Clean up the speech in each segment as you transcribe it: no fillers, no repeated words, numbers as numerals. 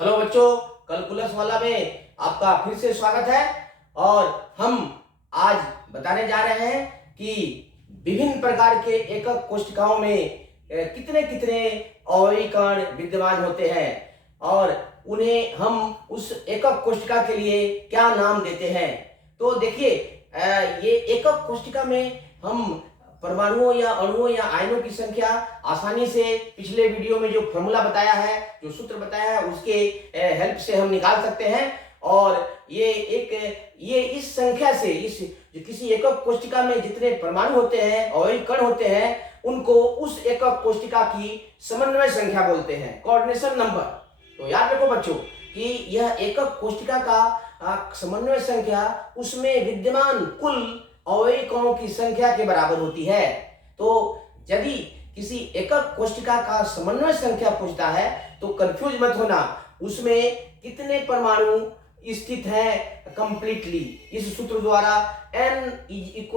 Hello बच्चों, calculus वाला में आपका फिर से स्वागत है। और हम आज बताने जा रहे हैं कि विभिन्न प्रकार के एकक कोशिकाओं में कितने कितने अवयवी कण विद्यमान होते हैं और उन्हें हम उस एकक कोशिका के लिए क्या नाम देते हैं। तो देखिए, ये एकक कोशिका में हम परमाणुओं या अणुओं या आयनों की संख्या आसानी से पिछले वीडियो में जो फॉर्मूला बताया है, जो सूत्र बताया है, उसके हेल्प से हम निकाल सकते हैं। और ये इस संख्या से इस किसी एकक कोशिका में जितने परमाणु होते हैं, अवयवी कण होते हैं, उनको उस एकक कोशिका की समन्वय संख्या बोलते हैं, कोऑर्डिनेशन नंबर। तो याद रखो बच्चों कि यह एकक कोशिका का समन्वय संख्या उसमें विद्यमान कुल अवयवी कणों की संख्या के बराबर होती है। तो यदि किसी एकक कोशिका का समन्वय संख्या पूछता है तो कंफ्यूज मत होना, उसमें कितने परमाणु स्थित हैं कंप्लीटली। इस सूत्र द्वारा n =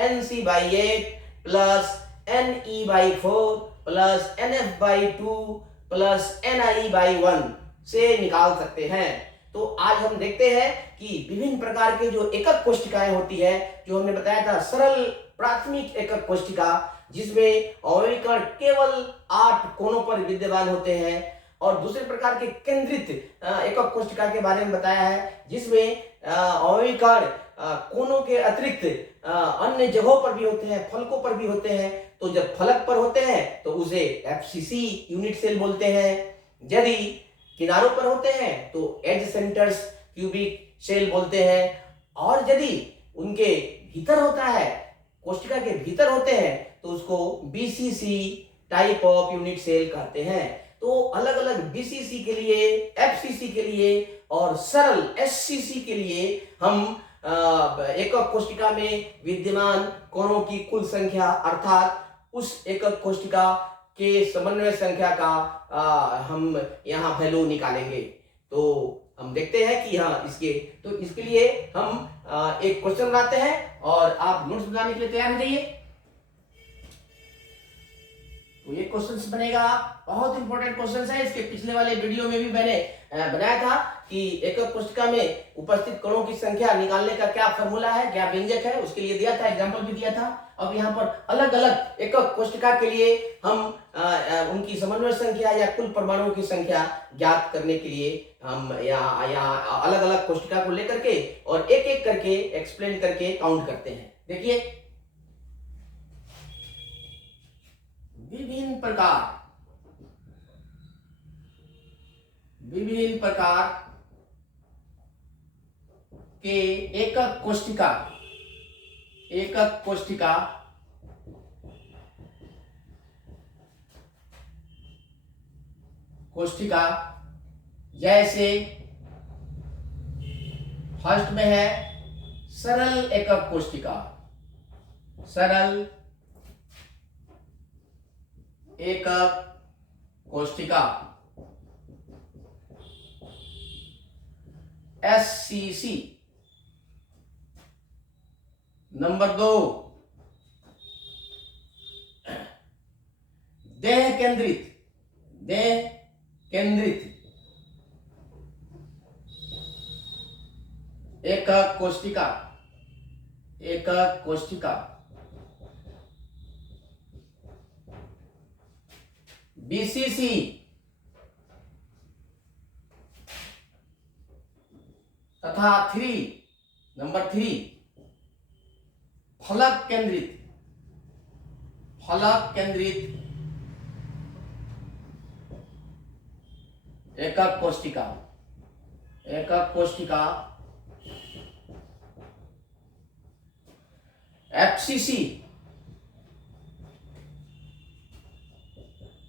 nc/8 plus ne/4 plus nf/2 plus ni/1 से निकाल सकते हैं। तो आज हम देखते हैं कि विभिन्न प्रकार के जो एकक कोशिकाएं होती है, जो हमने बताया था सरल प्राथमिक एकक कोशिका, जिसमें अवयवी कण केवल 8 कोनों पर विद्यमान होते हैं, और दूसरे प्रकार के केंद्रित एकक कोशिका के बारे में बताया है, जिसमें अवयवी कण कोनों के अतिरिक्त अन्य जगहों पर भी होते हैं, फलकों पर भी होते हैं। तो जब फलक पर होते हैं तो उसे एफसीसी यूनिट सेल बोलते हैं। यदि किनारों पर होते हैं तो एज सेंटर्स क्यूबिक सेल बोलते हैं, और यदि उनके भीतर होता है, कोशिका के भीतर होते हैं, तो उसको BCC type of unit cell कहते हैं। तो अलग अलग बीसीसी के लिए, एफसीसी के लिए और सरल एससीसी के लिए हम एकक कोशिका में विद्यमान कोणों की कुल संख्या अर्थात उस एकक कोशिका के समन्वय संख्या का हम यहाँ वैल्यू निकालेंगे। तो हम देखते हैं कि इसके लिए हम एक क्वेश्चन बनाते हैं और आप नोट्स बनाने के लिए तैयार हो जाइए। तो ये क्वेश्चन बनेगा, बहुत इंपॉर्टेंट क्वेश्चन है। इसके पिछले वाले वीडियो में भी मैंने बनाया था कि एकक कोशिका में उपस्थित कणों की संख्या निकालने का क्या फॉर्मूला है, क्या व्यंजक है, उसके लिए दिया था, एग्जांपल भी दिया था। अब यहाँ पर अलग अलग एकक कोशिका के लिए हम उनकी समन्वय संख्या या कुल परमाणुओं की संख्या ज्ञात करने के लिए हम यहाँ अलग अलग कोशिका को लेकर के और एक एक करके एक्सप्लेन करके काउंट करते हैं। देखिए, विभिन्न प्रकार के एकक कोशिका जैसे फर्स्ट में है सरल एकक कोशिका, सरल एकक कोशिका एससीसी। नंबर 2 देह केंद्रित एकक कोशिका बीसीसी। तथा नंबर 3 फलक केंद्रित एकक कोशिका एफसीसी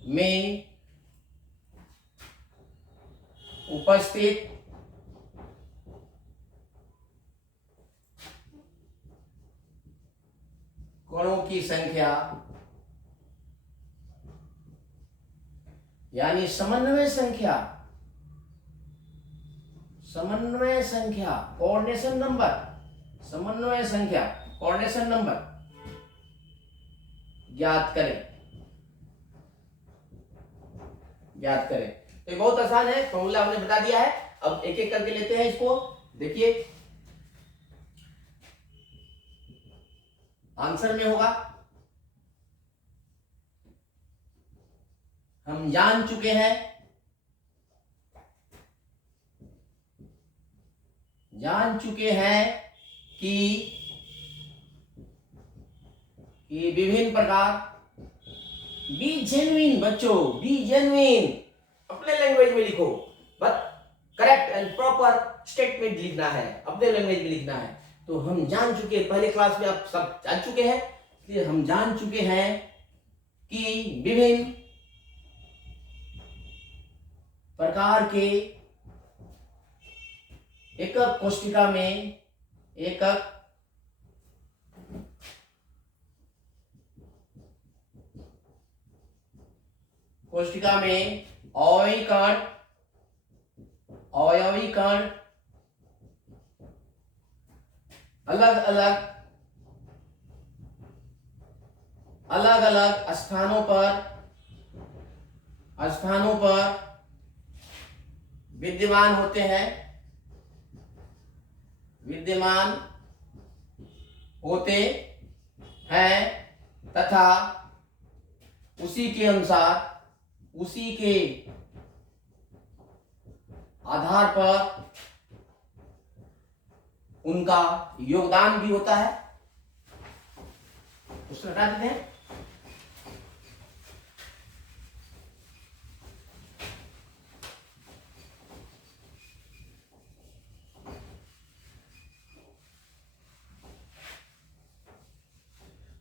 में उपस्थित कणों की संख्या यानी समन्वय संख्या कोऑर्डिनेशन नंबर ज्ञात करें। तो ये बहुत आसान है, फॉर्मूला हमने बता दिया है। अब एक एक करके लेते हैं इसको। देखिए आंसर में होगा, हम जान चुके हैं, कि विभिन्न प्रकार, बी जेन्युइन बच्चों, बी जेन्युइन, अपने लैंग्वेज में लिखो, but correct and proper statement लिखना है, अपने लैंग्वेज में लिखना है। तो हम जान चुके, पहले क्लास में आप सब जान चुके हैं, इसलिए हम जान चुके हैं कि विभिन्न प्रकार के एकक कोष्ठिका में, एकक कोष्ठिका में अवयवी कण अलग अलग स्थानों पर विद्यमान होते हैं तथा उसी के अनुसार, उसी के आधार पर उनका योगदान भी होता है। उसको हटा देते हैं।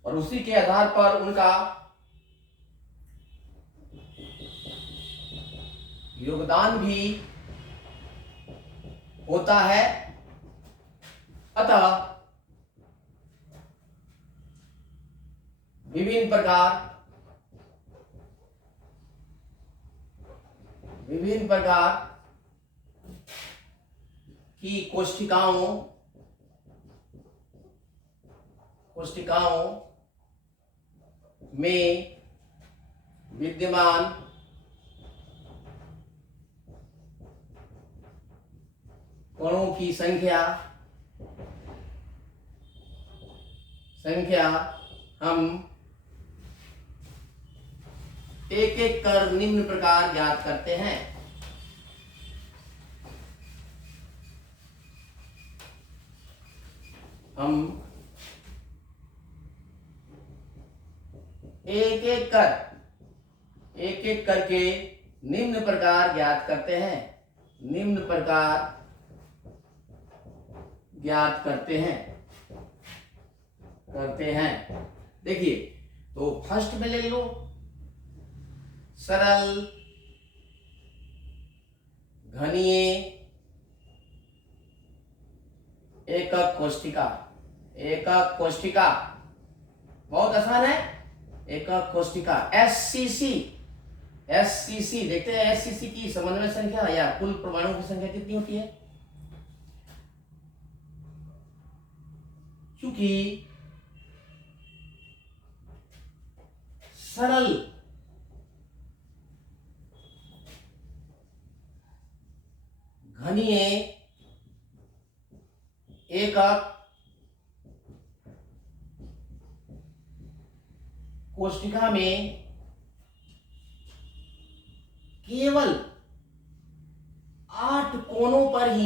और उसी के आधार पर उनका योगदान भी होता है। अतः विभिन्न प्रकार की कोशिकाओं में विद्यमान कणों की संख्या हम एक एक कर निम्न प्रकार ज्ञात करते हैं। हम एक एक करके निम्न प्रकार ज्ञात करते हैं, देखिए, तो फर्स्ट में ले लो सरल घनीय एकक कोशिका, बहुत आसान है। एकक कोशिका एससीसी देखते हैं, एससीसी की समन्वय संख्या या कुल परमाणु की संख्या कितनी होती है? क्योंकि सरल घनीय एकक कोशिका में केवल 8 कोनों पर ही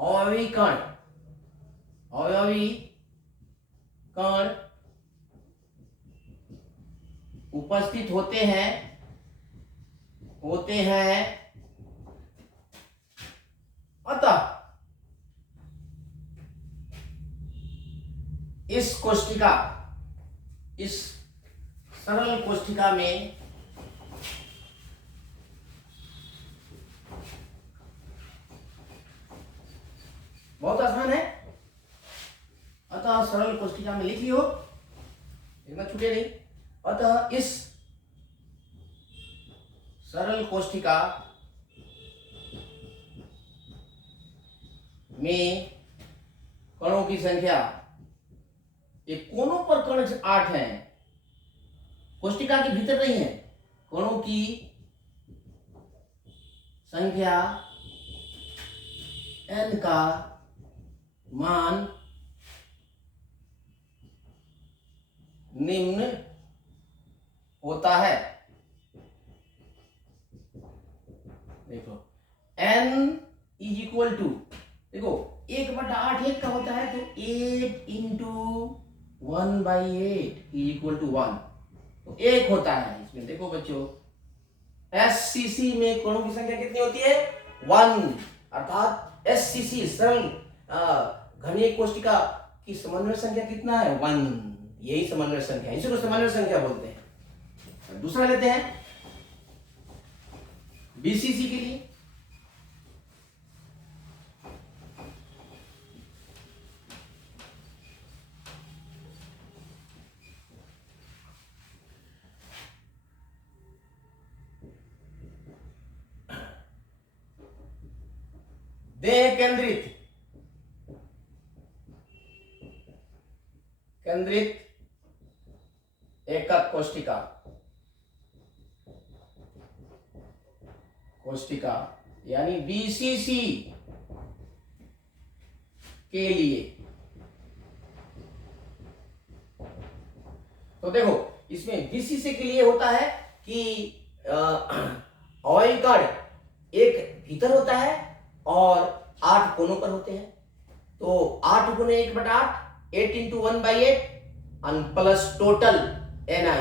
अवयवी कण उपस्थित होते हैं। अतः इस सरल कोशिका में बहुत आसान है। अतः सरल कोशिका में लिख लियो, इतना छूटे नहीं। अतः इस सरल कोशिका में कणों की संख्या, एक कोनों पर कण 8 हैं, कोष्टिका के भीतर नहीं है, कोणों की संख्या n का मान निम्न होता है। देखो n इज इक्वल टू, देखो 1/8 1 का होता है, तो 8 इंटू 1/8 इज इक्वल टू 1, तो 1 होता है इसमें। देखो बच्चों, SCC में कोणों की संख्या कितनी होती है? 1, अर्थात SCC सरल घनीय कोष्टिका की समन्वय संख्या कितना है? 1। यही समन्वय संख्या है, इसी को समन्वय संख्या बोलते हैं। दूसरा लेते हैं BCC के लिए। देह केंद्रित एकक कोष्टिका यानी BCC के लिए, तो देखो इसमें BCC के लिए होता है कि अवयवी कण एक भीतर होता है और 8 कोनों पर होते हैं। तो 8 गुने 1/8, 8 इंटू 1/8 प्लस टोटल Ni।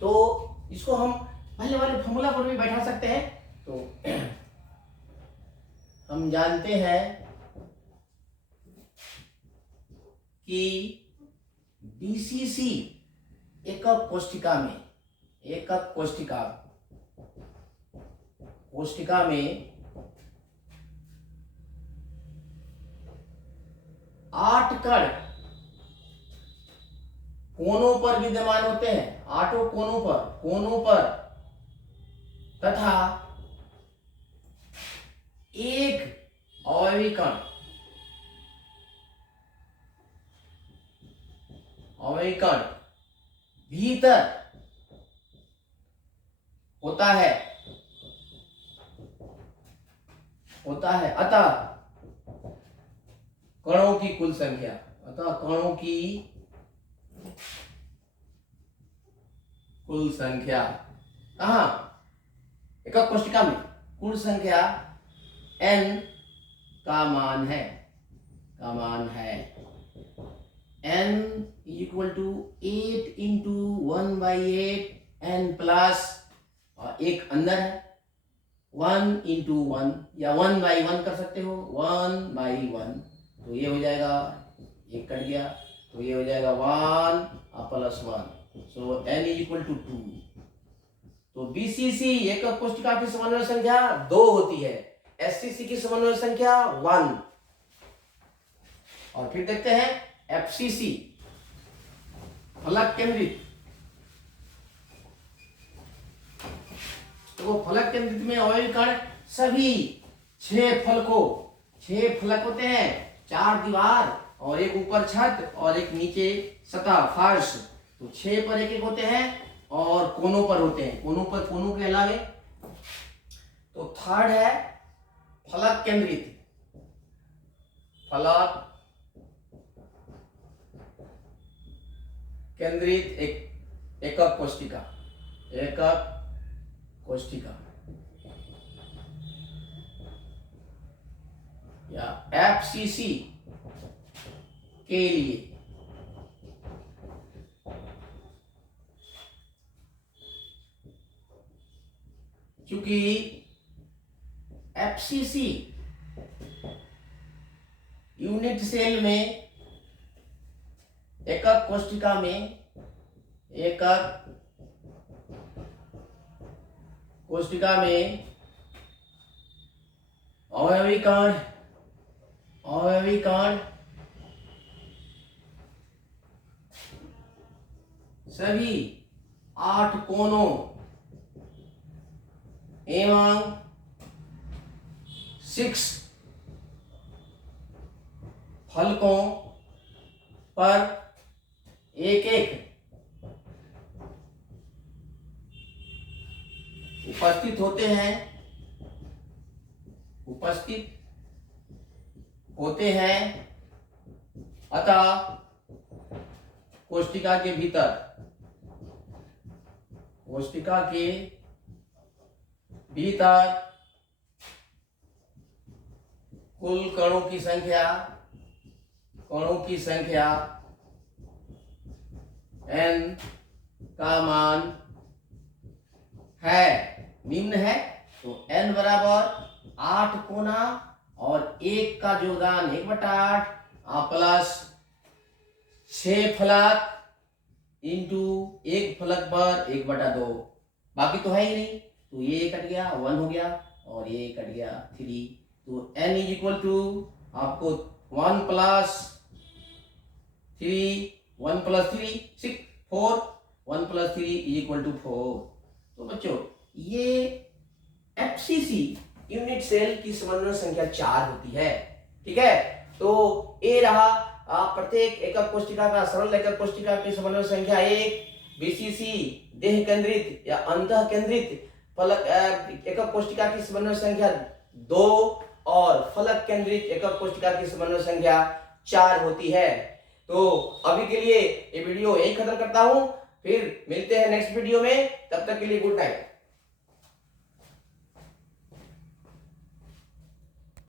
तो इसको हम पहले वाले फॉर्मूला पर भी बैठा सकते हैं। तो हम जानते हैं कि BCC एकक कोष्टिका में 8 कण कोनों पर विद्यमान होते हैं, 8 कोनों पर तथा एक अवयवी कण भीतर होता है। अतः कणों की कुल संख्या, कहां? एकक कोष्टिका में कुल संख्या n का मान है n equal to 8 into 1/8 n plus, और एक अंदर है 1 इंटू 1 या 1/1 कर सकते हो, 1/1, तो ये हो जाएगा, एक कट गया, तो ये हो जाएगा 1 plus 1, so n is equal to 2। तो BCC एकक कोष्टिका की समन्वय संख्या 2 होती है, SCC की समन्वय संख्या 1। और फिर देखते हैं FCC, फलक केंद्रित। तो फलक केंद्रित में अवयवी कण सभी 6 फलक होते हैं, 4 दीवार और एक ऊपर छत और एक नीचे सतह फर्श, तो 6 पर एक होते हैं और कोनों पर होते हैं, कोनों के अलावे। तो थर्ड है फलक केंद्रित एकक कोष्टिका या FCC के लिए क्योंकि FCC यूनिट सेल में एकक कोष्टिका में अवयवी कण सभी 8 कोनों एवं 6 फलकों पर एक उपस्थित होते हैं, उपस्थित होते हैं, अतः कोष्टिका के भीतर, कोष्टिका के भीतर कुल कणों की संख्या, कणों की संख्या n का मान है, निम्न है। तो n बराबर 8 कोना और 1 का योगदान 1/8 प्लस 6 फलक इंटू 1 फलक पर 1/2, बाकी तो है ही नहीं, तो ये कट गया, 1 हो गया और ये कट गया 3। तो n इज इक्वल टू आपको 1 plus 3, 1 plus 3 6 4, 1 plus 3 is equal to 4। तो बच्चों ये एफसीसी यूनिट सेल की समन्वय संख्या 4 होती है। ठीक है, तो ये रहा प्रत्येक एकक कोशिका का, सरल एकक कोशिका की समन्वय संख्या 1, बीसीसी देह केंद्रित या अंतः केंद्रित फलक एकक कोशिका की समन्वय संख्या 2 और फलक केंद्रित एकक कोशिका की समन्वय संख्या 4 होती है। तो अभी के लिए ये वीडियो यही खत्म करता हूं, फिर मिलते हैं नेक्स्ट वीडियो में, तब तक के लिए गुड नाइट।